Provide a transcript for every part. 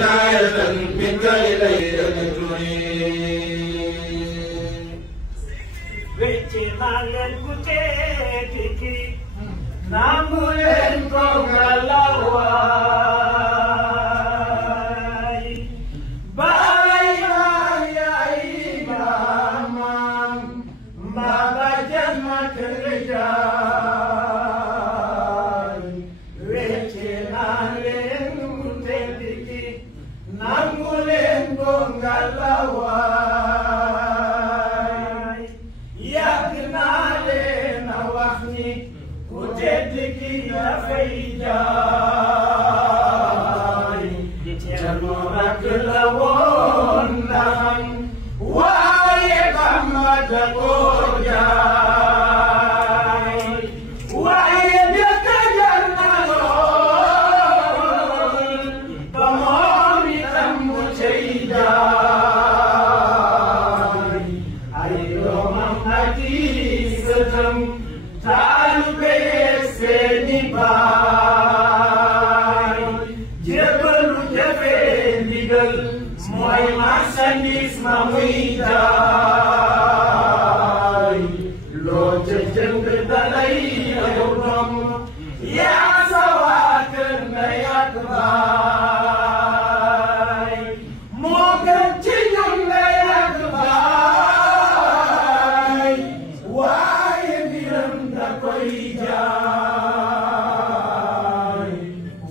عناية منك إلي أجرني Vechimalan kutetiki namulen kongalawai Baya imam Baba jama kerjai Vechimalan kutetiki namulen kongalawai Kutediki ya faijai Jamurak lawon nahan Waye kama takojai Waye biakajan nalon Pamomi tamu ceidai Ayo mamati sedem Talube seni bay Jebalu jafe ndigal Moy marchandise ma muy jaay Loo ca jënd dalay yóbbam yaa sa waa kër ndey ak baay moo gën ci ñun ndey ak baay waaye mbiram da koy jaay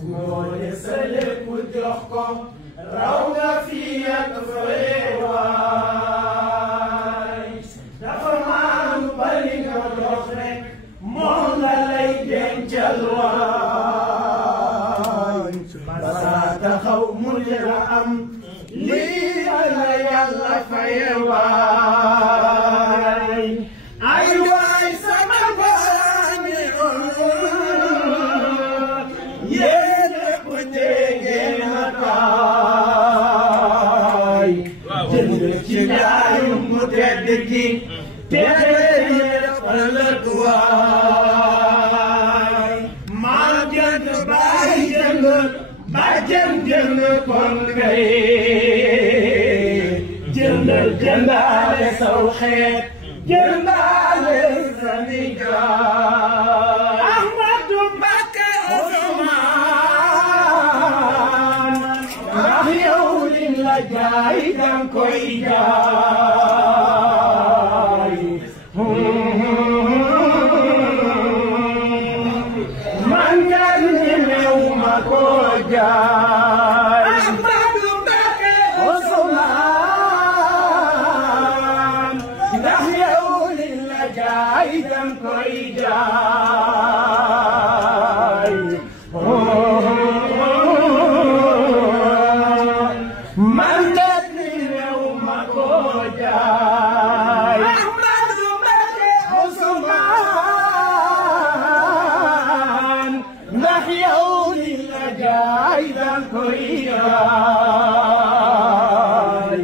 ngoone sa lépp jox ko raw nga fii ak fële waay dafa maanu bari nga jox rek moom la lay dencal waay basaa taxaw mu jëra am lii la yàlla faye waay ay waay sama baani yéen lépp jege na taay jënd ci njaayum mu tedd gi teereer ëllëg waay maa jënd baay jënd ba jënd kon ngay jëndaale saw xeet jëndaale sa nijaay Ahmadu Mbakke Usmaan ndax yow liñ la jaay dang koy jaay man kat ñemew ma ko jaay Ahmadu Mbakke Usmaan ndax yow liñ la jaay dang koy jaay man kat ñemew ma ko jaay Ahmadu Mbakke Usmaan ndax yow liñ la jaay dang koy jaay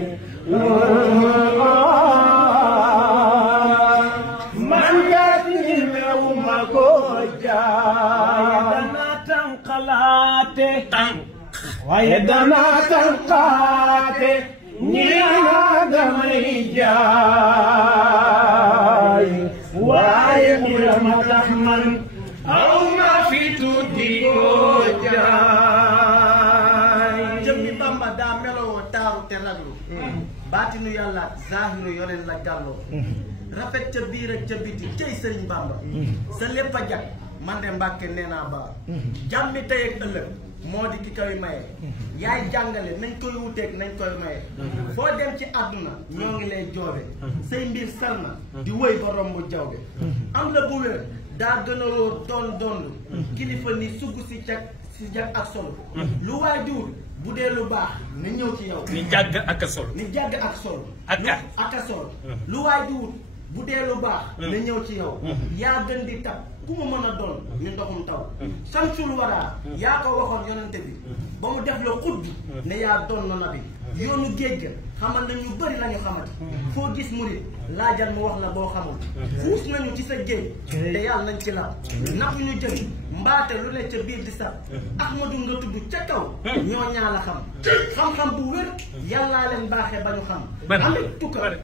man kat ñemew ma ko jaay dana tànqalaate waaye dana tànqaate ñeena damay jaay waaye mbiram tax man aw ma fi tuddi ko jaay jëmmi Bamba daa meloo taaru te raglu baatinu yàlla zaahiru yoneen la gàlloo rafet ca biir ak ca biti cëy sëriñ Bamba sa lépp a jag man de Mbàkke nee naa ba jàmmi tey ak ëllëg moo di ki koy maye yaay jàngale nañ koy wuteeg nañ koy maye foo dem ci àdduna ñoo ngi lay joobe say mbir sal na di wëy ba romb jawbe am la bu wér daa gën a wóor doon kilifa ni sugg si jag ak solo lu waay diwul bu dee lu baax na ñëw ci yow ni jàgg ak a sol ni jàgg ak sol ak a sol lu waay diwul bu dee lu baax na ñëw ci yow yaa gën di tab ku mu mën a doon ni ndoxum taw samsul waraa yaa ko waxoon yonente bi ba mu def la xut bi ne yaa doon na nabi yoonu géej ga xamal na ñu bëri la ñu xamati foo gis murit laajal mu wax la boo xamul fuus nañu ci sa géej te yàlla nañ ci la napp ñu jël mbaate lu ne ca biir di sab Ahmadu nga tudd ca kaw ñoo ñaa la xam xam-xam bu wér yàllaa leen baaxee ba ñu xam amit tukka